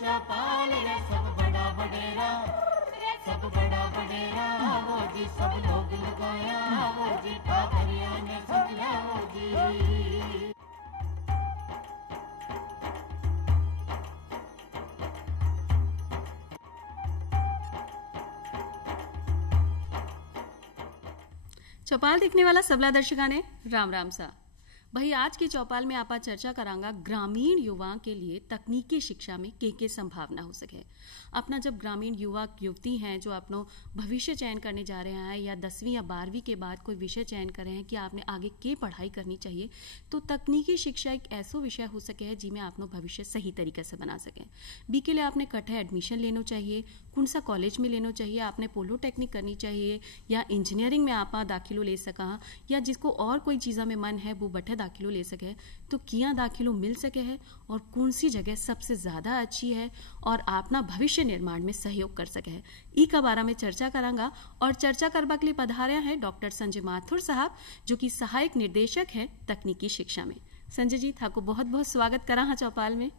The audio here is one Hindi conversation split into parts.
चौपाल रे सब बड़ा बडेरा, सब बड़ा बडेरा वो जी, सब लोग लगाया वो जी, पाखरिया ने समझा वो जी। चौपाल देखने वाला सबला दर्शका ने राम राम सा भाई। आज की चौपाल में आपा चर्चा करांगा ग्रामीण युवाओं के लिए तकनीकी शिक्षा में के संभावना हो सके। अपना जब ग्रामीण युवा युवती हैं जो अपनो भविष्य चयन करने जा रहे हैं या 10वीं या 12वीं के बाद कोई विषय चयन कर रहे हैं कि आपने आगे के पढ़ाई करनी चाहिए, तो तकनीकी शिक्षा एक ऐसा विषय हो सके है जिसमें आपनो भविष्य सही तरीके से बना सके। बी के लिए आपने कट्ठे एडमिशन लेना चाहिए, कौन सा कॉलेज में लेना चाहिए, आपने पोलोटेक्निक करनी चाहिए या इंजीनियरिंग में आप दाखिलो ले सका, या जिसको और कोई चीज़ा में मन है वो बठे दाखिलो ले सके, तो किया दाखिलो मिल सके है और कौन सी जगह सबसे ज्यादा अच्छी है और अपना भविष्य निर्माण में सहयोग कर सके है। ई का बारे में चर्चा करांगा और चर्चा करने के लिए पधारे हैं डॉक्टर संजय माथुर साहब जो कि सहायक निर्देशक हैं तकनीकी शिक्षा में। संजय जी थाको बहुत बहुत स्वागत करा हाँ चौपाल में।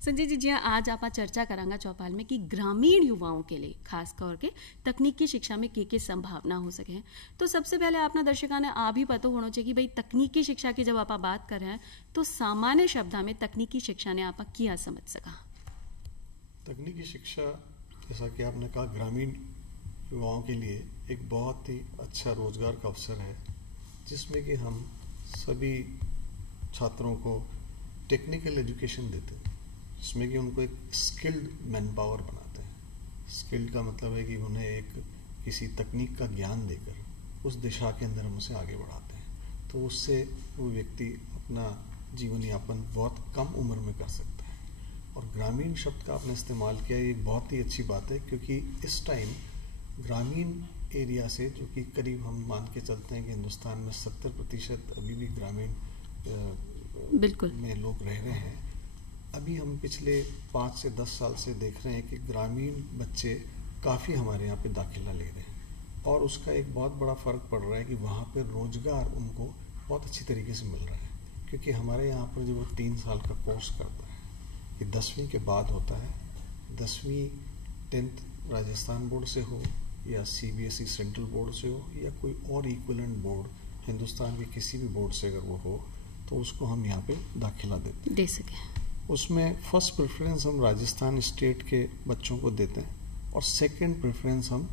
संजय जी जी आज आप चर्चा करांगा चौपाल में कि ग्रामीण युवाओं के लिए खास तौर के तकनीकी शिक्षा में के संभावना हो सके। तो सबसे पहले आपना दर्शकों ने आ भी पता होना चाहिए कि भाई तकनीकी शिक्षा की जब आप बात कर रहे हैं तो सामान्य शब्दा में तकनीकी शिक्षा ने आप क्या समझ सका। तकनीकी शिक्षा जैसा कि आपने कहा ग्रामीण युवाओं के लिए एक बहुत ही अच्छा रोजगार का अवसर है, जिसमें कि हम सभी छात्रों को टेक्निकल एजुकेशन देते हैं, जिसमें कि उनको एक स्किल्ड मैन पावर बनाते हैं। स्किल्ड का मतलब है कि उन्हें एक किसी तकनीक का ज्ञान देकर उस दिशा के अंदर हम उसे आगे बढ़ाते हैं, तो उससे वो व्यक्ति अपना जीवन यापन बहुत कम उम्र में कर सकता है। और ग्रामीण शब्द का आपने इस्तेमाल किया, ये बहुत ही अच्छी बात है, क्योंकि इस टाइम ग्रामीण एरिया से जो कि करीब हम मान के चलते हैं कि हिंदुस्तान में 70% अभी भी ग्रामीण बिल्कुल में लोग रह रहे हैं। अभी हम पिछले 5 से 10 साल से देख रहे हैं कि ग्रामीण बच्चे काफ़ी हमारे यहाँ पे दाखिला ले रहे हैं और उसका एक बहुत बड़ा फ़र्क पड़ रहा है कि वहाँ पे रोज़गार उनको बहुत अच्छी तरीके से मिल रहा है। क्योंकि हमारे यहाँ पर जो वो 3 साल का कोर्स करता है, ये 10वीं के बाद होता है। 10वीं 10th राजस्थान बोर्ड से हो या CBSE सेंट्रल बोर्ड से हो या कोई और इक्विवेलेंट बोर्ड हिंदुस्तान के किसी भी बोर्ड से अगर वो हो, तो उसको हम यहाँ पे दाखिला दे सके। उसमें फर्स्ट प्रेफरेंस हम राजस्थान स्टेट के बच्चों को देते हैं और सेकंड प्रेफरेंस हम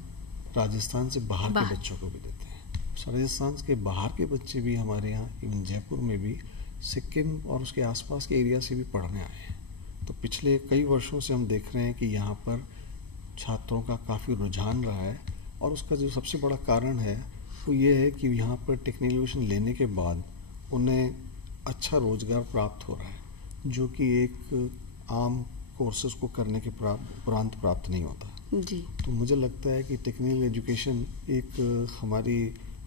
राजस्थान से बाहर के बच्चों को भी देते हैं। राजस्थान के बाहर के बच्चे भी हमारे यहाँ इवन जयपुर में भी सिक्किम और उसके आसपास के एरिया से भी पढ़ने आए हैं। तो पिछले कई वर्षों से हम देख रहे हैं कि यहाँ पर छात्रों का काफ़ी रुझान रहा है और उसका जो सबसे बड़ा कारण है वो ये है कि यहाँ पर टेक्निकल एजुकेशन लेने के बाद उन्हें अच्छा रोजगार प्राप्त हो रहा है, जो कि एक आम कोर्सेज को करने के उपरांत प्राप्त नहीं होता जी। तो मुझे लगता है कि टेक्निकल एजुकेशन एक हमारी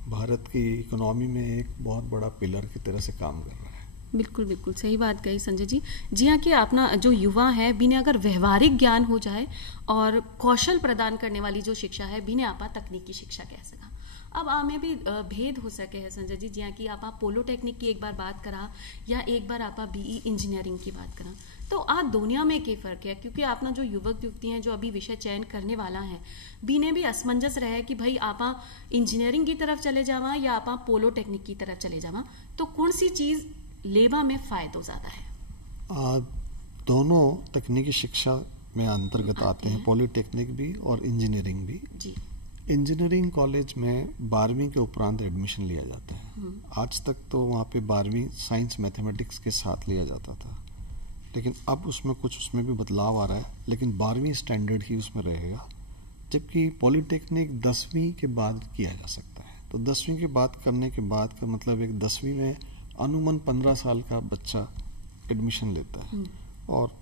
भारत की इकोनॉमी में एक बहुत बड़ा पिलर की तरह से काम कर रहा है। बिल्कुल बिल्कुल सही बात कही संजय जी। जी हाँ कि अपना जो युवा है बिने अगर व्यवहारिक ज्ञान हो जाए और कौशल प्रदान करने वाली जो शिक्षा है बिने आपा तकनीकी शिक्षा कह सका। अब आमें भी भेद हो सके है संजय जी, जिया कि आप पोलोटेक्निक की एक बार बात करा या एक बार आप BE इंजीनियरिंग की बात करा, तो आज दुनिया में क्या फ़र्क है? क्योंकि अपना जो युवक युवती हैं जो अभी विषय चयन करने वाला है बीने भी असमंजस रहे कि भाई आप इंजीनियरिंग की तरफ चले जावा या आप पोलोटेक्निक की तरफ चले जावा, तो कौन सी चीज़ लेबा में फ़ायदा ज़्यादा है? दोनों तकनीकी शिक्षा में अंतर्गत आते हैं, पॉलिटेक्निक भी और इंजीनियरिंग भी जी। इंजीनियरिंग कॉलेज में 12वीं के उपरांत एडमिशन लिया जाता है। आज तक तो वहाँ पे 12वीं साइंस मैथमेटिक्स के साथ लिया जाता था, लेकिन अब उसमें भी बदलाव आ रहा है, लेकिन 12वीं स्टैंडर्ड ही उसमें रहेगा। जबकि पॉलिटेक्निक 10वीं के बाद किया जा सकता है। तो 10वीं के बाद करने के बाद का मतलब एक 10वीं में अनुमान 15 साल का बच्चा एडमिशन लेता है और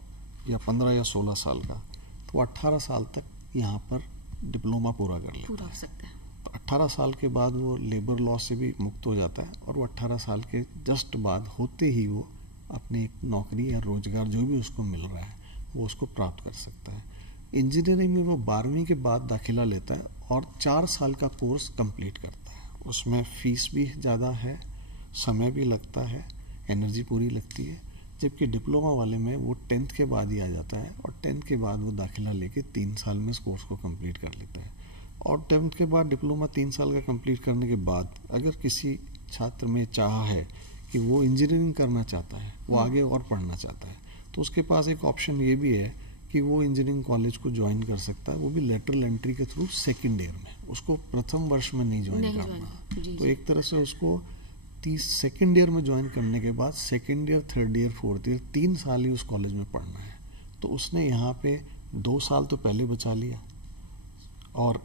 या 15 या 16 साल का, तो 18 साल तक यहाँ पर डिप्लोमा पूरा कर लेता हो सकता है। तो 18 साल के बाद वो लेबर लॉ से भी मुक्त हो जाता है और वो 18 साल के जस्ट बाद होते ही वो अपनी एक नौकरी या रोजगार जो भी उसको मिल रहा है वो उसको प्राप्त कर सकता है। इंजीनियरिंग में वो 12वीं के बाद दाखिला लेता है और 4 साल का कोर्स कंप्लीट करता है। उसमें फीस भी ज़्यादा है, समय भी लगता है, एनर्जी पूरी लगती है, जबकि डिप्लोमा वाले में वो 10th के बाद ही आ जाता है और 10th के बाद वो दाखिला लेके 3 साल में इस कोर्स को कंप्लीट कर लेता है। और 10th के बाद डिप्लोमा 3 साल का कंप्लीट करने के बाद अगर किसी छात्र में चाह है कि वो इंजीनियरिंग करना चाहता है, वो आगे और पढ़ना चाहता है, तो उसके पास एक ऑप्शन ये भी है कि वो इंजीनियरिंग कॉलेज को ज्वाइन कर सकता है, वो भी लेटरल एंट्री के थ्रू सेकेंड ईयर में। उसको प्रथम वर्ष में नहीं ज्वाइन करना। तो एक तरह से उसको 30 सेकेंड ईयर में ज्वाइन करने के बाद second year, third year, fourth year 3 साल ही उस कॉलेज में पढ़ना है। तो उसने यहाँ पे 2 साल तो पहले बचा लिया और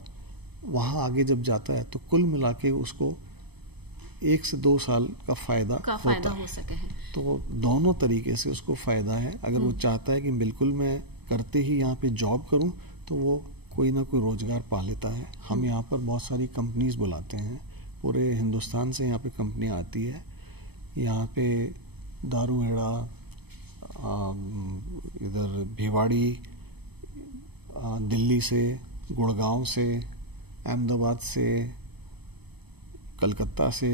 वहाँ आगे जब जाता है तो कुल मिला के उसको 1 से 2 साल का फायदा हो सके है। तो दोनों तरीके से उसको फायदा है। अगर वो चाहता है कि बिल्कुल मैं करते ही यहाँ पे जॉब करूँ तो वो कोई ना कोई रोजगार पा लेता है। हम यहाँ पर बहुत सारी कंपनीज बुलाते हैं, पूरे हिंदुस्तान से यहाँ पे कंपनियाँ आती है। यहाँ पे दारूहेड़ा, इधर भिवाड़ी, दिल्ली से, गुड़गांव से, अहमदाबाद से, कलकत्ता से,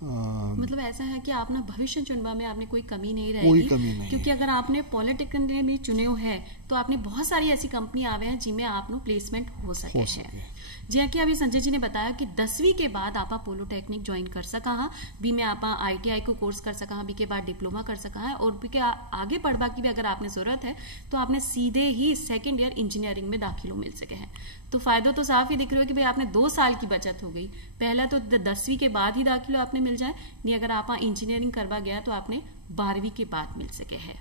मतलब ऐसा है कि आप ना भविष्य चुनवा में आपने कोई कमी नहीं रहेगी, कोई कमी नहीं, क्योंकि अगर आपने पॉलिटेक्निक चुने है तो आपने बहुत सारी ऐसी कंपनी आवे हैं जिनमें आपनो प्लेसमेंट हो सके है। जी हाँ, कि अभी संजय जी ने बताया कि 10वीं के बाद आप पॉलिटेक्निक ज्वाइन कर सका हाँ, बी में आप ITI को कोर्स कर सका हाँ, बी के बाद डिप्लोमा कर सका है, और बी के आगे पढ़वा की भी अगर आपने जरूरत है तो आपने सीधे ही सेकेंड ईयर इंजीनियरिंग में दाखिलो मिल सके हैं। तो फायदा तो साफ ही दिख रहा है कि भाई आपने 2 साल की बचत हो गई। पहला तो 10वीं के बाद ही दाखिलो आपने मिल जाए, नहीं अगर आप इंजीनियरिंग करवा गया तो आपने 12वीं के बाद मिल सके है।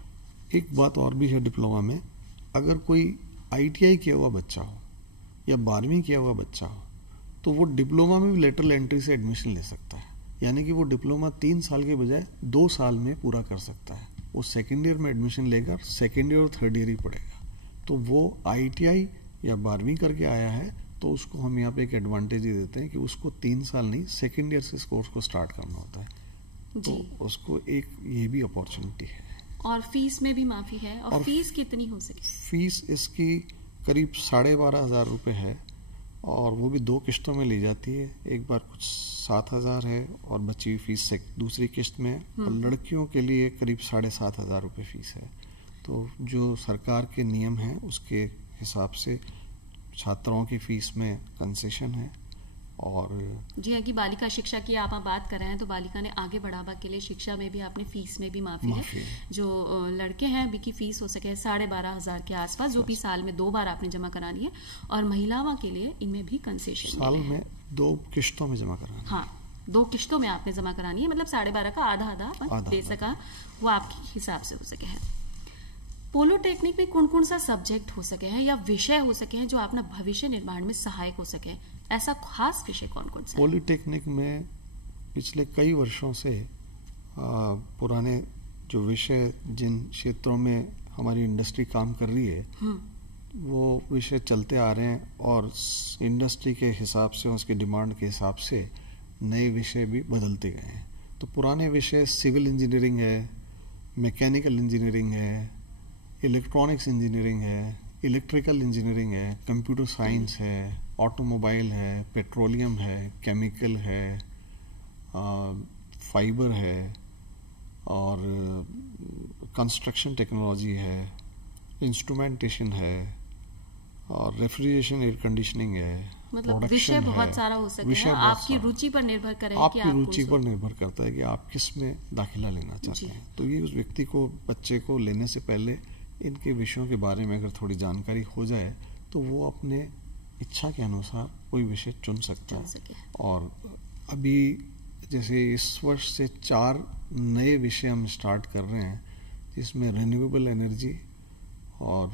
एक बात और भी है डिप्लोमा में, अगर कोई ITI किया हुआ बच्चा हो या 12वीं किया हुआ बच्चा हो तो वो डिप्लोमा में भी लेटरल एंट्री से एडमिशन ले सकता है। यानी कि वो डिप्लोमा 3 साल के बजाय 2 साल में पूरा कर सकता है। वो सेकेंड ईयर में एडमिशन लेकर सेकेंड ईयर और थर्ड ईयर ही पढ़ेगा। तो वो ITI या 12वीं करके आया है तो उसको हम यहाँ पे एक एडवांटेज ही देते हैं कि उसको 3 साल नहीं सेकेंड ईयर से इस कोर्स को स्टार्ट करना होता है। तो उसको एक ये भी अपॉर्चुनिटी है। और फीस में भी माफी है। और फीस कितनी हो सके? फीस इसकी करीब 12,500 रुपये है और वो भी 2 किस्तों में ली जाती है। एक बार कुछ 7,000 है और बची हुई फीस से दूसरी किस्त में। और लड़कियों के लिए करीब 7,500 रुपये फीस है। तो जो सरकार के नियम हैं उसके हिसाब से छात्राओं की फीस में कंसेशन है। और जी हाँ, कि बालिका शिक्षा की आप बात कर रहे हैं तो बालिका ने आगे बढ़ावा के लिए शिक्षा में भी आपने फीस में भी माफी है। जो लड़के हैं बी की फीस हो सके 12,500 के आसपास, जो भी साल में 2 बार आपने जमा करानी है। और महिलाओं के लिए इनमें भी कंसेशन साल में 2 किस्तों में जमा करानी है। हाँ, 2 किस्तों में आपने जमा करानी है, मतलब 12,500 का आधा दे सका, वो आपके हिसाब से हो सके है। पॉलिटेक्निक में कौन कौन सा सब्जेक्ट हो सके हैं या विषय हो सके हैं जो अपना भविष्य निर्माण में सहायक हो सके? ऐसा खास विषय कौन कौन सा? पॉलिटेक्निक में पिछले कई वर्षों से पुराने जो विषय जिन क्षेत्रों में हमारी इंडस्ट्री काम कर रही है वो विषय चलते आ रहे हैं और इंडस्ट्री के हिसाब से, उसकी डिमांड के हिसाब से नए विषय भी बदलते गए हैं। तो पुराने विषय सिविल इंजीनियरिंग है, मैकेनिकल इंजीनियरिंग है, इलेक्ट्रॉनिक्स इंजीनियरिंग है, इलेक्ट्रिकल इंजीनियरिंग है, कंप्यूटर साइंस है, ऑटोमोबाइल है, पेट्रोलियम है, केमिकल है, फाइबर है और कंस्ट्रक्शन टेक्नोलॉजी है, इंस्ट्रूमेंटेशन है और रेफ्रिजरेशन एयर कंडीशनिंग है। मतलब विषय बहुत सारा हो सकता है, आपकी रुचि पर निर्भर करेगा। आपकी रुचि पर निर्भर करता है कि आप किस में दाखिला लेना चाहते हैं। तो ये उस व्यक्ति को, बच्चे को लेने से पहले इनके विषयों के बारे में अगर थोड़ी जानकारी हो जाए तो वो अपने इच्छा के अनुसार कोई विषय चुन सकता है। और अभी जैसे इस वर्ष से 4 नए विषय हम स्टार्ट कर रहे हैं, जिसमें रिन्यूएबल एनर्जी और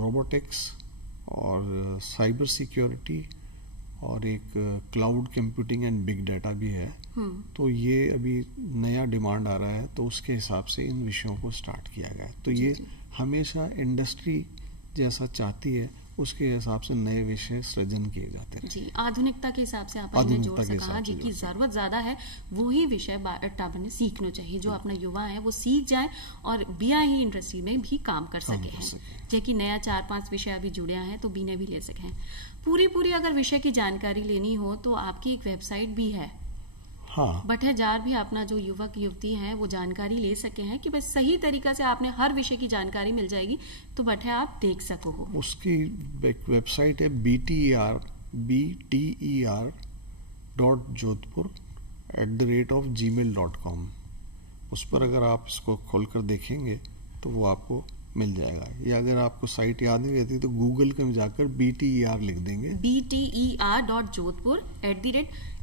रोबोटिक्स और साइबर सिक्योरिटी और एक cloud computing and big data भी है। तो ये अभी नया डिमांड आ रहा है तो उसके हिसाब से इन विषयों को स्टार्ट किया गया है। तो ये हमेशा इंडस्ट्री जैसा चाहती है उसके हिसाब से नए विषय सृजन किए जाते हैं। जी, आधुनिकता के हिसाब से आपने जोड़ सका जिनकी जरूरत ज्यादा है वही विषय ने सीखना चाहिए, जो अपना युवा है वो सीख जाए और बिया ही इंडस्ट्री में भी काम कर सके हैं। जैसे नया 4-5 विषय अभी जुड़े हैं तो बीने भी ले सके। पूरी अगर विषय की जानकारी लेनी हो तो आपकी एक वेबसाइट भी है। हाँ, बठेजार भी अपना जो युवक युवती हैं वो जानकारी ले सके हैं कि बस सही तरीका से आपने हर विषय की जानकारी मिल जाएगी, तो बठे आप देख सको हो। उसकी वेबसाइट है bter.jodhpur@gmail.com। उस पर अगर आप इसको खोलकर देखेंगे तो वो आपको मिल जाएगा, या अगर आपको साइट याद नहीं रहती तो गूगल में जाकर BTER लिख देंगे। BTER.Jodhpur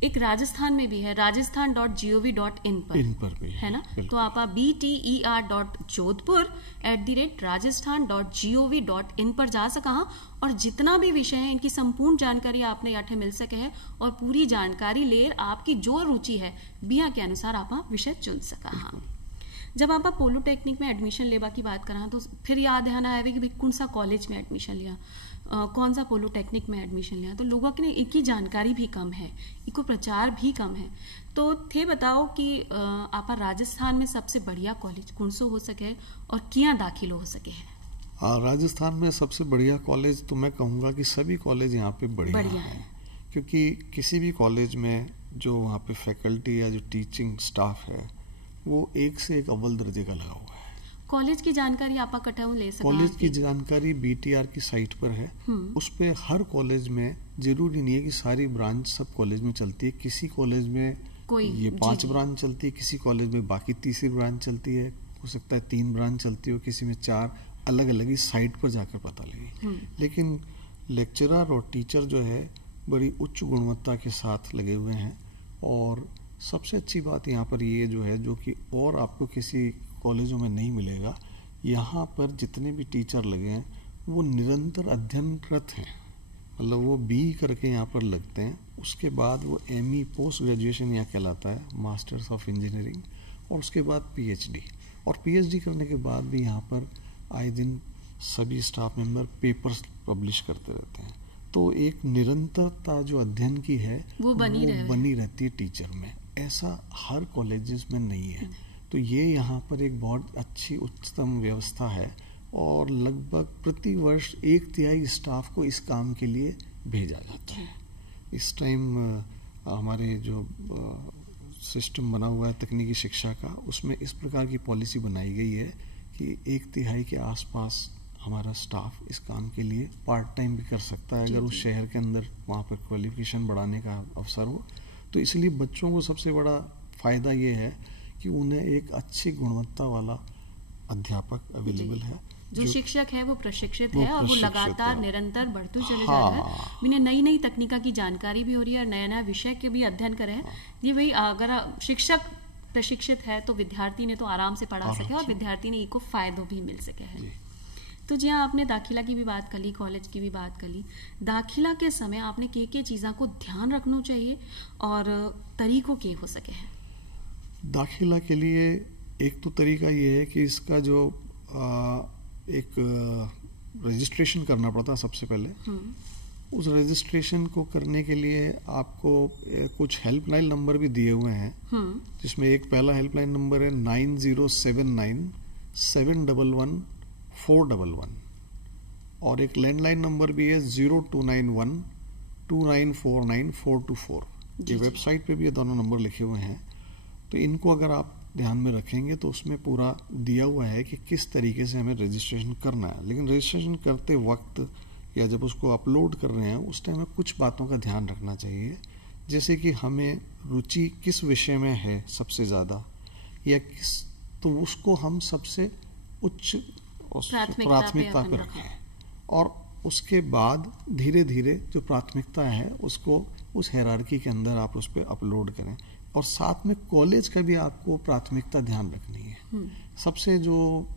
एक राजस्थान में भी है, rajasthan.gov.in पर भी है ना, बिल्कुल। तो आप BTER.Jodhpur@rajasthan.gov.in पर जा सका और जितना भी विषय है इनकी संपूर्ण जानकारी आपने याठे मिल सके है और पूरी जानकारी ले आपकी जो रुचि है बिया के अनुसार आप विषय चुन सका। हाँ, जब आप पॉलिटेक्निक में एडमिशन लेवा की बात करा तो फिर याद ध्यान आया कि भाई कौन सा कॉलेज में एडमिशन लिया, कौन सा पॉलिटेक्निक में एडमिशन लिया, तो लोगों की इनकी जानकारी भी कम है, इनको प्रचार भी कम है। तो थे बताओ कि आप राजस्थान में सबसे बढ़िया कॉलेज कौन सो हो सके और क्या दाखिल हो सके है? राजस्थान में सबसे बढ़िया कॉलेज तो मैं कहूँगा कि सभी कॉलेज यहाँ पे बढ़िया है, क्योंकि किसी भी कॉलेज में जो वहाँ पे फैकल्टी या जो टीचिंग स्टाफ है वो एक से एक अव्वल दर्जे का लगा हुआ है। कॉलेज की जानकारी आप इकट्ठा ले सकते हैं? कॉलेज की जानकारी BTR की साइट पर है। उस पे हर कॉलेज में जरूरी नहीं है कि सारी ब्रांच सब कॉलेज में चलती है, किसी कॉलेज में कोई ये 5 ब्रांच चलती है, किसी कॉलेज में बाकी तीसरी ब्रांच चलती है, हो सकता है 3 ब्रांच चलती हो, किसी में 4, अलग अलग ही साइट पर जाकर पता लगे। लेकिन लेक्चरर और टीचर जो है बड़ी उच्च गुणवत्ता के साथ लगे हुए हैं, और सबसे अच्छी बात यहाँ पर ये जो है, जो कि और आपको किसी कॉलेजों में नहीं मिलेगा, यहाँ पर जितने भी टीचर लगे हैं वो निरंतर अध्ययनरत हैं, मतलब वो BE करके यहाँ पर लगते हैं, उसके बाद वो ME पोस्ट ग्रेजुएशन यहाँ कहलाता है, मास्टर्स ऑफ इंजीनियरिंग, और उसके बाद PhD, और PhD करने के बाद भी यहाँ पर आए दिन सभी स्टाफ मेंबर पेपर्स पब्लिश करते रहते हैं। तो एक निरंतरता जो अध्ययन की है वो बनी रहती है टीचर में, ऐसा हर कॉलेजेस में नहीं है। तो ये यहाँ पर एक बहुत अच्छी उच्चतम व्यवस्था है, और लगभग प्रति वर्ष 1/3 स्टाफ को इस काम के लिए भेजा जाता है। इस टाइम हमारे जो सिस्टम बना हुआ है तकनीकी शिक्षा का, उसमें इस प्रकार की पॉलिसी बनाई गई है कि 1/3 के आसपास हमारा स्टाफ इस काम के लिए पार्ट टाइम भी कर सकता है, अगर उस शहर के अंदर वहाँ पर क्वालिफिकेशन बढ़ाने का अवसर हो। तो इसलिए बच्चों को सबसे बड़ा फायदा ये है कि उन्हें एक अच्छी गुणवत्ता वाला अध्यापक अवेलेबल है, जो शिक्षक है वो प्रशिक्षित है, और वो लगातार निरंतर बढ़ते चले जा रहे हैं। बिना नई नई तकनीका की जानकारी भी हो रही है और नया नया विषय के भी अध्ययन करे हैं। ये भाई अगर शिक्षक प्रशिक्षित है तो विद्यार्थी ने तो आराम से पढ़ा सके और विद्यार्थी ने इको फायदों भी मिल सके है। तो जी हाँ, आपने दाखिला की भी बात कर ली, कॉलेज की भी बात कर ली। दाखिला के समय आपने के चीज़ों को ध्यान रखना चाहिए और तरीकों के हो सके हैं? दाखिला के लिए एक तो तरीका ये है कि इसका जो एक रजिस्ट्रेशन करना पड़ता है सबसे पहले। उस रजिस्ट्रेशन को करने के लिए आपको कुछ हेल्पलाइन नंबर भी दिए हुए हैं, जिसमें एक पहला हेल्पलाइन नंबर है 9079 711 411, और एक लैंडलाइन नंबर भी है 0291 2949 424। ये वेबसाइट पे भी ये दोनों नंबर लिखे हुए हैं। तो इनको अगर आप ध्यान में रखेंगे तो उसमें पूरा दिया हुआ है कि किस तरीके से हमें रजिस्ट्रेशन करना है। लेकिन रजिस्ट्रेशन करते वक्त या जब उसको अपलोड कर रहे हैं उस टाइम में कुछ बातों का ध्यान रखना चाहिए, जैसे कि हमें रुचि किस विषय में है सबसे ज़्यादा, या किस, तो उसको हम सबसे उच्च प्राथमिकता पर रखें, और उसके बाद धीरे धीरे जो प्राथमिकता है उसको उस हायरार्की के अंदर आप उस पर अपलोड करें। और साथ में कॉलेज का भी आपको प्राथमिकता ध्यान रखनी है। सबसे जो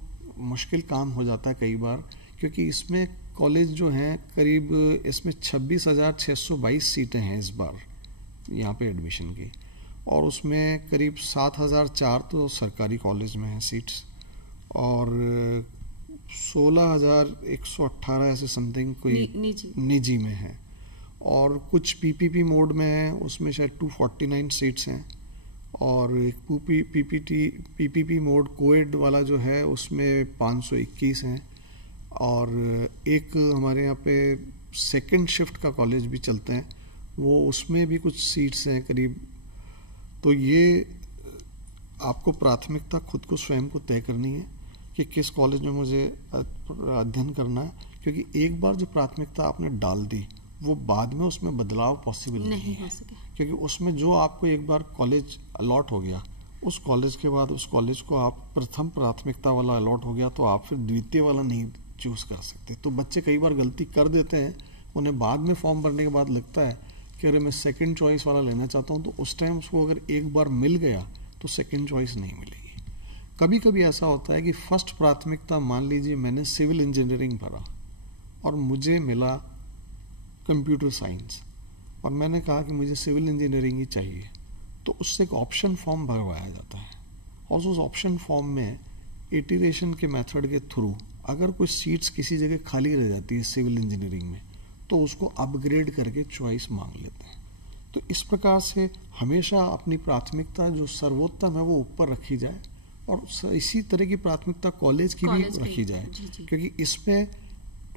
मुश्किल काम हो जाता है कई बार, क्योंकि इसमें कॉलेज जो हैं करीब इसमें 26,622 सीटें हैं इस बार यहाँ पे एडमिशन की, और उसमें करीब 7,004 तो सरकारी कॉलेज में हैं सीट्स, और 16,118 ऐसे समथिंग कोई निजी में है, और कुछ PPP मोड में है, उसमें शायद 249 सीट्स हैं, और एक PPP मोड कोएड वाला जो है उसमें 521 हैं, और एक हमारे यहाँ पे सेकंड शिफ्ट का कॉलेज भी चलते हैं, वो उसमें भी कुछ सीट्स हैं करीब तो ये आपको प्राथमिकता खुद को स्वयं को तय करनी है कि किस कॉलेज में मुझे अध्ययन करना है, क्योंकि एक बार जो प्राथमिकता आपने डाल दी वो बाद में उसमें बदलाव पॉसिबल नहीं हो है, सके। क्योंकि उसमें जो आपको एक बार कॉलेज अलॉट हो गया, उस कॉलेज के बाद उस कॉलेज को आप प्रथम प्राथमिकता वाला अलॉट हो गया तो आप फिर द्वितीय वाला नहीं चूज कर सकते। तो बच्चे कई बार गलती कर देते हैं, उन्हें बाद में फॉर्म भरने के बाद लगता है कि अरे मैं सेकंड चॉइस वाला लेना चाहता हूँ, तो उस टाइम उसको अगर एक बार मिल गया तो सेकंड चॉइस नहीं मिलेगी। कभी कभी ऐसा होता है कि फर्स्ट प्राथमिकता, मान लीजिए मैंने सिविल इंजीनियरिंग भरा और मुझे मिला कंप्यूटर साइंस, और मैंने कहा कि मुझे सिविल इंजीनियरिंग ही चाहिए, तो उससे एक ऑप्शन फॉर्म भरवाया जाता है और उस ऑप्शन फॉर्म में इटरेशन के मेथड के थ्रू अगर कोई सीट्स किसी जगह खाली रह जाती है सिविल इंजीनियरिंग में, तो उसको अपग्रेड करके चॉइस मांग लेते हैं। तो इस प्रकार से हमेशा अपनी प्राथमिकता जो सर्वोत्तम है वो ऊपर रखी जाए, और इसी तरह की प्राथमिकता कॉलेज की भी रखी जाए, क्योंकि इसमें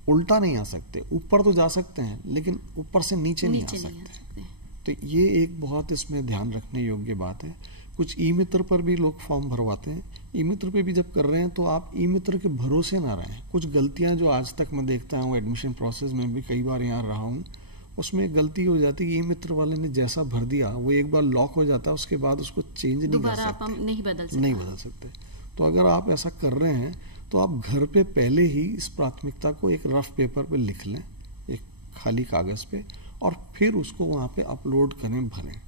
उल्टा नहीं आ सकते। ऊपर तो जा सकते हैं लेकिन ऊपर से नीचे नहीं आ सकते। तो ये एक बहुत इसमें ध्यान रखने योग्य बात है। कुछ ई मित्र पर भी लोग फॉर्म भरवाते हैं। ई मित्र पे भी जब कर रहे हैं तो आप ई मित्र के भरोसे ना रहें। कुछ गलतियां जो आज तक मैं देखता हूँ एडमिशन प्रोसेस में भी कई बार यहाँ रहा हूँ, उसमें गलती हो जाती है कि ई मित्र वाले ने जैसा भर दिया वो एक बार लॉक हो जाता है, उसके बाद उसको चेंज नहीं कर सकते, नहीं बदल सकते। तो अगर आप ऐसा कर रहे हैं तो आप घर पे पहले ही इस प्राथमिकता को एक रफ पेपर पे लिख लें, एक खाली कागज पे, और फिर उसको वहां पे अपलोड करें, भरें।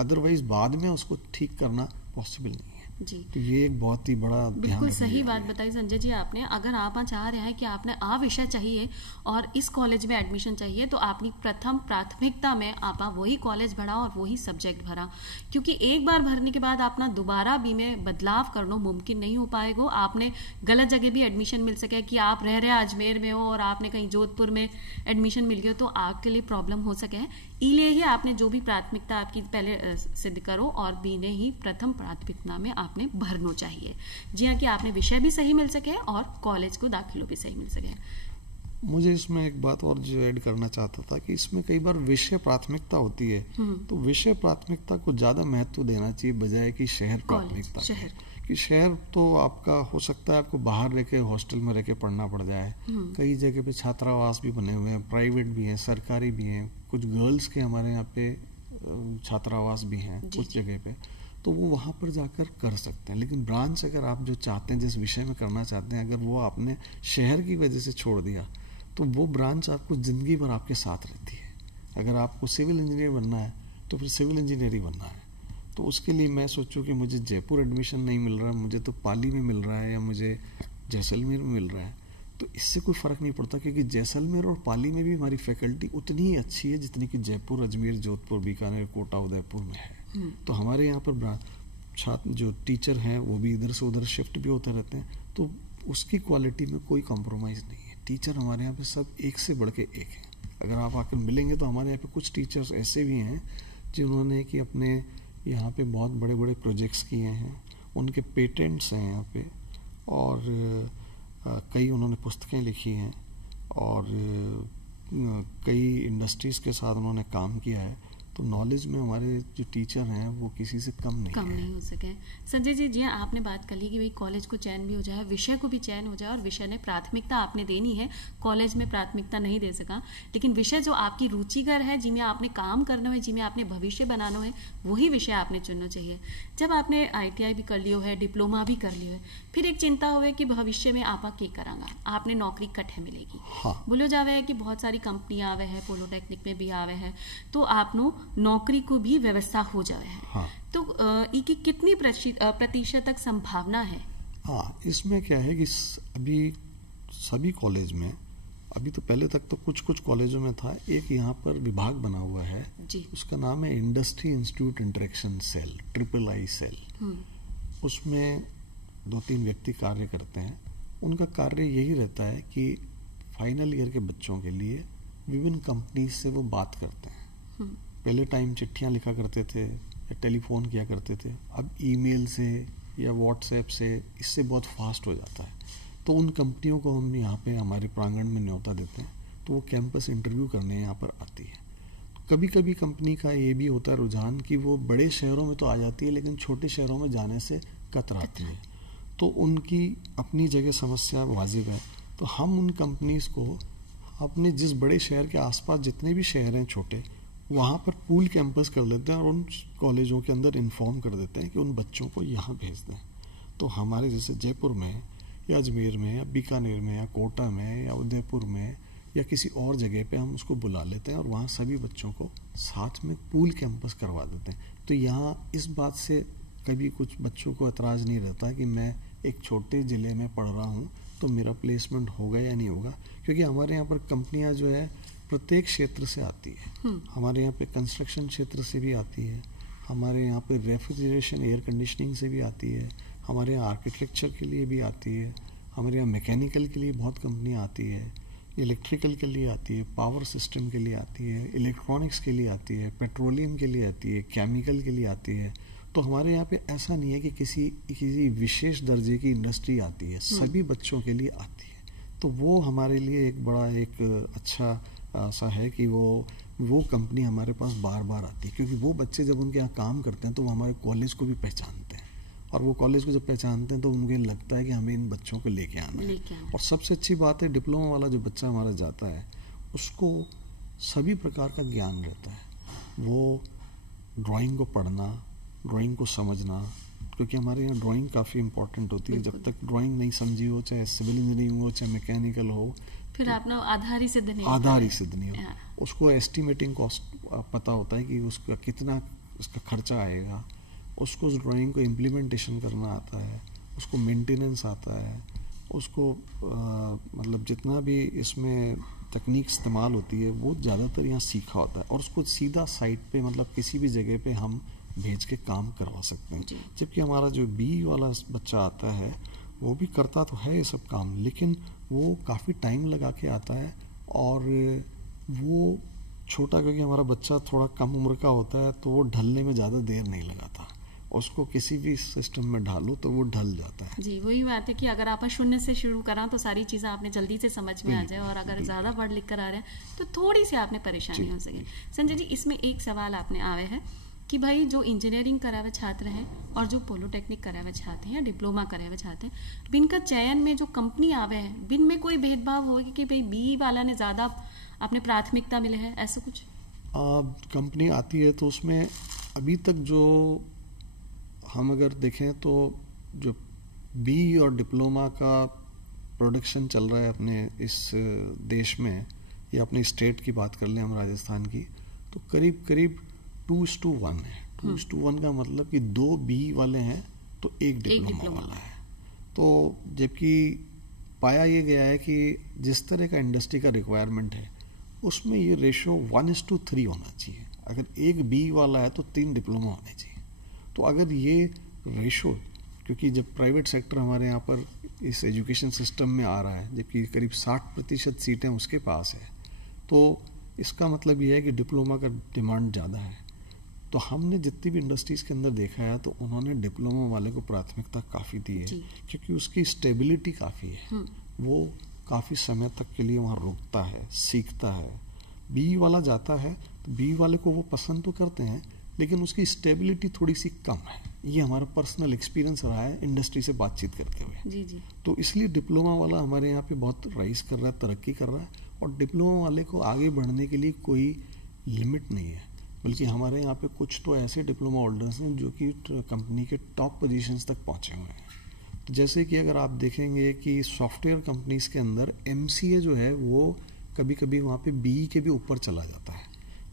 अदरवाइज बाद में उसको ठीक करना पॉसिबल नहीं है जी। तो ये एक बहुत ही बड़ा बिल्कुल सही बात बताई संजय जी आपने। अगर आप चाह रहे हैं कि आपने आ विषय चाहिए और इस कॉलेज में एडमिशन चाहिए, तो आपने प्रथम प्राथमिकता में आपा वही कॉलेज भरा और वही सब्जेक्ट भरा, क्योंकि एक बार भरने के बाद आपना दोबारा भी में बदलाव करना मुमकिन नहीं हो पाएगा। आपने गलत जगह भी एडमिशन मिल सके कि आप रह रहे अजमेर में हो और आपने कहीं जोधपुर में एडमिशन मिल गया, तो आपके लिए प्रॉब्लम हो सके। इसलिए ही आपने जो भी प्राथमिकता आपकी पहले सिद्ध करो और बी ने ही प्रथम प्राथमिकता में आपने भरना चाहिए। जी हाँ, कि आपने विषय भी सही मिल सके और कॉलेज को दाखिलो भी सही मिल सके। मुझे इसमें एक बात और जो ऐड करना चाहता था कि इसमें कई बार विषय प्राथमिकता होती है, तो विषय प्राथमिकता को ज्यादा महत्व देना चाहिए बजाय कि शहर प्राथमिकता। शहर कि शहर तो आपका हो सकता है आपको बाहर रह के हॉस्टल में रह के पढ़ना पड़ जाए। कई जगह पे छात्रावास भी बने हुए हैं, प्राइवेट भी हैं, सरकारी भी हैं, कुछ गर्ल्स के हमारे यहाँ पे छात्रावास भी हैं कुछ जगह पे, तो वो वहाँ पर जाकर कर सकते हैं। लेकिन ब्रांच अगर आप जो चाहते हैं, जिस विषय में करना चाहते हैं, अगर वो आपने शहर की वजह से छोड़ दिया तो वो ब्रांच आपको जिंदगी भर आपके साथ रहती है। अगर आपको सिविल इंजीनियर बनना है तो फिर सिविल इंजीनियर ही बनना है। तो उसके लिए मैं सोचूं कि मुझे जयपुर एडमिशन नहीं मिल रहा, मुझे तो पाली में मिल रहा है या मुझे जैसलमेर में मिल रहा है, तो इससे कोई फर्क नहीं पड़ता, क्योंकि जैसलमेर और पाली में भी हमारी फैकल्टी उतनी ही अच्छी है जितनी कि जयपुर, अजमेर, जोधपुर, बीकानेर, कोटा, उदयपुर में है। तो हमारे यहाँ पर छात्र जो टीचर हैं वो भी इधर से उधर शिफ्ट भी होते रहते हैं, तो उसकी क्वालिटी में कोई कॉम्प्रोमाइज़ नहीं है। टीचर हमारे यहाँ पे सब एक से बढ़ के एक है। अगर आप आकर मिलेंगे तो हमारे यहाँ पे कुछ टीचर्स ऐसे भी हैं जिन्होंने कि अपने यहाँ पे बहुत बड़े बड़े प्रोजेक्ट्स किए हैं, उनके पेटेंट्स हैं यहाँ पे, और कई उन्होंने पुस्तकें लिखी हैं और कई इंडस्ट्रीज़ के साथ उन्होंने काम किया है। तो नॉलेज में हमारे जो टीचर हैं वो किसी से कम नहीं हो सके। संजय जी, जी आपने बात कर ली कि भाई कॉलेज को चयन भी हो जाए, विषय को भी चयन हो जाए, और विषय ने प्राथमिकता आपने देनी है, कॉलेज में प्राथमिकता नहीं दे सका, लेकिन विषय जो आपकी रुचिकर है, जिसमें आपने काम करना है, जिसमें आपने भविष्य बनाना है, वही विषय आपने चुनना चाहिए। जब आपने ITI भी कर लियो है, डिप्लोमा भी कर लियो है, फिर एक चिंता हुए कि भविष्य में आपा क्या करांगा, आपने नौकरी कट्ठे मिलेगी। बोलो जावे है कि बहुत सारी कंपनियां आवे है, पॉलिटेक्निक में भी आवे है, तो आपनो नौकरी को भी व्यवस्था हो जाए है। तो इसकी कितनी प्रतिशत तक संभावना है? इसमें क्या है कि अभी सभी कॉलेज में, अभी तो पहले तक तो कुछ कुछ कॉलेजों में था, एक यहाँ पर विभाग बना हुआ है जी। उसका नाम है industry institute interaction cell, III cell. उसमें 2-3 व्यक्ति कार्य करते हैं। उनका कार्य यही रहता है कि फाइनल ईयर के बच्चों के लिए विभिन्न कंपनी से वो बात करते हैं। पहले टाइम चिट्ठियां लिखा करते थे या टेलीफोन किया करते थे, अब ईमेल से या व्हाट्सएप से इससे बहुत फास्ट हो जाता है। तो उन कंपनियों को हम यहाँ पे हमारे प्रांगण में न्योता देते हैं, तो वो कैंपस इंटरव्यू करने यहाँ पर आती है। तो कभी कभी कंपनी का ये भी होता है रुझान कि वो बड़े शहरों में तो आ जाती है लेकिन छोटे शहरों में जाने से कतराती है, तो उनकी अपनी जगह समस्या वाजिब है। तो हम उन कंपनीज को अपने जिस बड़े शहर के आसपास जितने भी शहर हैं छोटे, वहाँ पर पूल कैंपस कर देते हैं और उन कॉलेजों के अंदर इन्फॉर्म कर देते हैं कि उन बच्चों को यहाँ भेज दें। तो हमारे जैसे जयपुर में या अजमेर में या बीकानेर में या कोटा में या उदयपुर में या किसी और जगह पे हम उसको बुला लेते हैं और वहाँ सभी बच्चों को साथ में पूल कैंपस करवा देते हैं। तो यहाँ इस बात से कभी कुछ बच्चों को एतराज़ नहीं रहता कि मैं एक छोटे ज़िले में पढ़ रहा हूँ तो मेरा प्लेसमेंट होगा या नहीं होगा, क्योंकि हमारे यहाँ पर कंपनियाँ जो है प्रत्येक क्षेत्र से आती है। हमारे यहाँ पे कंस्ट्रक्शन क्षेत्र से भी आती है, हमारे यहाँ पे रेफ्रिजरेशन एयर कंडीशनिंग से भी आती है, हमारे यहाँ आर्किटेक्चर के लिए भी आती है, हमारे यहाँ मैकेनिकल के लिए बहुत कंपनियाँ आती है, इलेक्ट्रिकल के लिए आती है, पावर सिस्टम के लिए आती है, इलेक्ट्रॉनिक्स के लिए आती है, पेट्रोलियम के लिए आती है, केमिकल के लिए आती है। तो हमारे यहाँ पे ऐसा नहीं है कि किसी विशेष दर्जे की इंडस्ट्री आती है, सभी बच्चों के लिए आती है। तो वो हमारे लिए एक बड़ा एक अच्छा सा है कि वो कंपनी हमारे पास बार बार आती है, क्योंकि वो बच्चे जब उनके यहाँ काम करते हैं तो वो हमारे कॉलेज को भी पहचानते हैं, और वो कॉलेज को जब पहचानते हैं तो उनको लगता है कि हमें इन बच्चों को लेके आना है। और सबसे अच्छी बात है, डिप्लोमा वाला जो बच्चा हमारा जाता है उसको सभी प्रकार का ज्ञान रहता है। वो ड्राइंग को पढ़ना, ड्राइंग को समझना, क्योंकि हमारे यहाँ ड्राइंग काफ़ी इंपॉर्टेंट होती है। जब तक ड्राइंग नहीं समझी हो, चाहे सिविल इंजीनियरिंग हो चाहे मैकेनिकल हो, फिर तो आपने आधार ही सिद्ध नहीं हो। उसको एस्टिमेटिंग कॉस्ट पता होता है कि उसका कितना उसका खर्चा आएगा, उसको उस ड्राइंग को इम्प्लीमेंटेशन करना आता है, उसको मेंटेनेंस आता है, उसको मतलब जितना भी इसमें तकनीक इस्तेमाल होती है वो ज़्यादातर यहाँ सीखा होता है, और उसको सीधा साइट पे मतलब किसी भी जगह पे हम भेज के काम करवा सकते हैं। जबकि हमारा जो बी वाला बच्चा आता है वो भी करता तो है ये सब काम, लेकिन वो काफ़ी टाइम लगा के आता है, और वो छोटा, क्योंकि हमारा बच्चा थोड़ा कम उम्र का होता है तो वो ढलने में ज़्यादा देर नहीं लगाता। उसको किसी भी सिस्टम में ढालो तो वो ढल जाता है। जी, वही बात है कि अगर आप शून्य से शुरू करा तो सारी चीज़ें आपने जल्दी से समझ में आ जाए, और अगर ज़्यादा पढ़ लिख कर आ रहे हैं तो थोड़ी सी आपने परेशानी हो सके। संजय जी, इसमें एक सवाल आपने आवे है कि भाई जो इंजीनियरिंग करे हुए छात्र हैं और जो पॉलिटेक्निक करे हुए छात्र हैं या डिप्लोमा करे हुए छात्र हैं, बिन का चयन में जो कंपनी आवे है, बिन में कोई भेदभाव होगी कि भाई बी वाला ने ज़्यादा अपने प्राथमिकता मिले है, ऐसा कुछ? कंपनी आती है तो उसमें अभी तक जो हम अगर देखें तो जो बी और डिप्लोमा का प्रोडक्शन चल रहा है अपने इस देश में, या अपनी स्टेट की बात कर लें हम राजस्थान की, तो करीब करीब 2:1 है। 2:1 का मतलब कि 2 बी वाले हैं तो एक डिप्लोमा वाला है। तो जबकि पाया ये गया है कि जिस तरह का इंडस्ट्री का रिक्वायरमेंट है उसमें ये रेशो 1:3 होना चाहिए। अगर एक बी वाला है तो 3 डिप्लोमा होने चाहिए। तो अगर ये रेशो, क्योंकि जब प्राइवेट सेक्टर हमारे यहाँ पर इस एजुकेशन सिस्टम में आ रहा है, जबकि करीब 60% सीटें उसके पास है, तो इसका मतलब ये है कि डिप्लोमा का डिमांड ज़्यादा है। तो हमने जितनी भी इंडस्ट्रीज़ के अंदर देखा है तो उन्होंने डिप्लोमा वाले को प्राथमिकता काफ़ी दी है, क्योंकि उसकी स्टेबिलिटी काफ़ी है, वो काफ़ी समय तक के लिए वहाँ रुकता है, सीखता है। बी वाला जाता है तो बी वाले को वो पसंद तो करते हैं, लेकिन उसकी स्टेबिलिटी थोड़ी सी कम है। ये हमारा पर्सनल एक्सपीरियंस रहा है इंडस्ट्री से बातचीत करते हुए। जी। तो इसलिए डिप्लोमा वाला हमारे यहाँ पे बहुत राइज कर रहा है, तरक्की कर रहा है, और डिप्लोमा वाले को आगे बढ़ने के लिए कोई लिमिट नहीं है। बल्कि हमारे यहाँ पे कुछ तो ऐसे डिप्लोमा होल्डर्स हैं जो कि कंपनी के टॉप पोजीशंस तक पहुँचे हुए हैं। तो जैसे कि अगर आप देखेंगे कि सॉफ्टवेयर कंपनीज के अंदर MCA जो है वो कभी कभी वहाँ पे BE के भी ऊपर चला जाता है,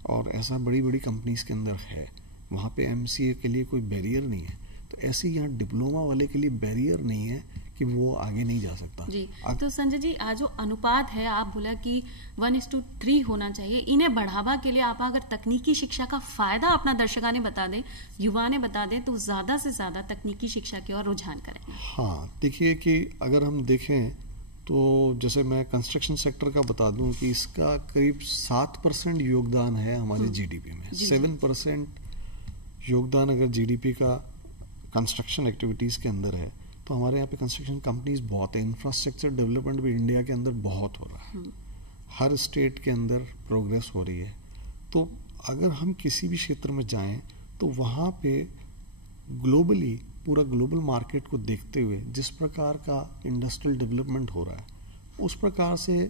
और ऐसा बड़ी बड़ी कंपनीज के अंदर है, वहाँ पे MCA के लिए कोई बैरियर नहीं है। तो ऐसे यहाँ डिप्लोमा वाले के लिए बैरियर नहीं है कि वो आगे नहीं जा सकता। जी। तो संजय जी, आज जो अनुपात है, आप बोला कि 1:3 होना चाहिए, इन्हें बढ़ावा के लिए आप अगर तकनीकी शिक्षा का फायदा अपना दर्शकों ने बता दें, युवा ने बता दें, तो ज़्यादा से ज़्यादा तकनीकी शिक्षा की ओर रुझान करेंगे। हाँ, देखिए कि अगर हम देखें तो जैसे मैं कंस्ट्रक्शन सेक्टर का बता दूं कि इसका करीब 7% योगदान है हमारी GDP में। 7% योगदान अगर GDP का कंस्ट्रक्शन एक्टिविटीज़ के अंदर है, तो हमारे यहाँ पे कंस्ट्रक्शन कंपनीज बहुत है। इंफ्रास्ट्रक्चर डेवलपमेंट भी इंडिया के अंदर बहुत हो रहा है, हर स्टेट के अंदर प्रोग्रेस हो रही है। तो अगर हम किसी भी क्षेत्र में जाएं तो वहाँ पे ग्लोबली पूरा ग्लोबल मार्केट को देखते हुए जिस प्रकार का इंडस्ट्रियल डेवलपमेंट हो रहा है, उस प्रकार से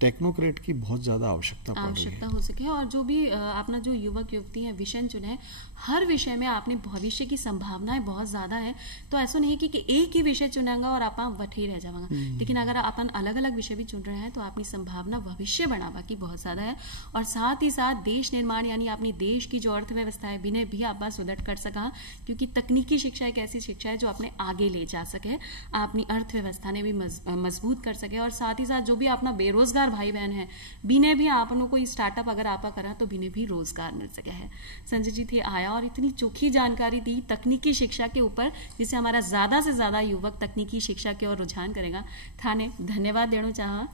टेक्नोक्रेट की बहुत ज़्यादा आवश्यकता हो सके। और जो भी अपना जो युवक युवती हैं विषय चुने, हर विषय में आपने भविष्य की संभावनाएं बहुत ज़्यादा है। तो ऐसा नहीं है कि एक ही विषय चुनेंगे और आप वठी रह जाएगा, लेकिन अगर अपन अलग अलग विषय भी चुन रहे हैं तो अपनी संभावना भविष्य बढ़ावा की बहुत ज़्यादा है। और साथ ही साथ देश निर्माण यानी अपनी देश की जो अर्थव्यवस्था है बिन्हें भी आप सुदृढ़ कर सका, क्योंकि तकनीकी शिक्षा एक ऐसी शिक्षा है जो अपने आगे ले जा सके, अपनी अर्थव्यवस्था ने भी मजबूत कर सके। और साथ ही साथ जो भी अपना बेरोजगार भाई बहन है बिने भी आपनो कोई स्टार्टअप अगर आपा करा तो बिने भी रोजगार मिल सके है। संजय जी थे आया और इतनी चोखी जानकारी दी तकनीकी शिक्षा के ऊपर, जिससे हमारा ज्यादा से ज्यादा युवक तकनीकी शिक्षा की ओर रुझान करेगा। थाने धन्यवाद देना चाहा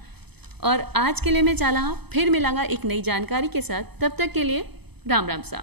और आज के लिए मैं चाला फिर मिलांगा एक नई जानकारी के साथ। तब तक के लिए राम राम सा।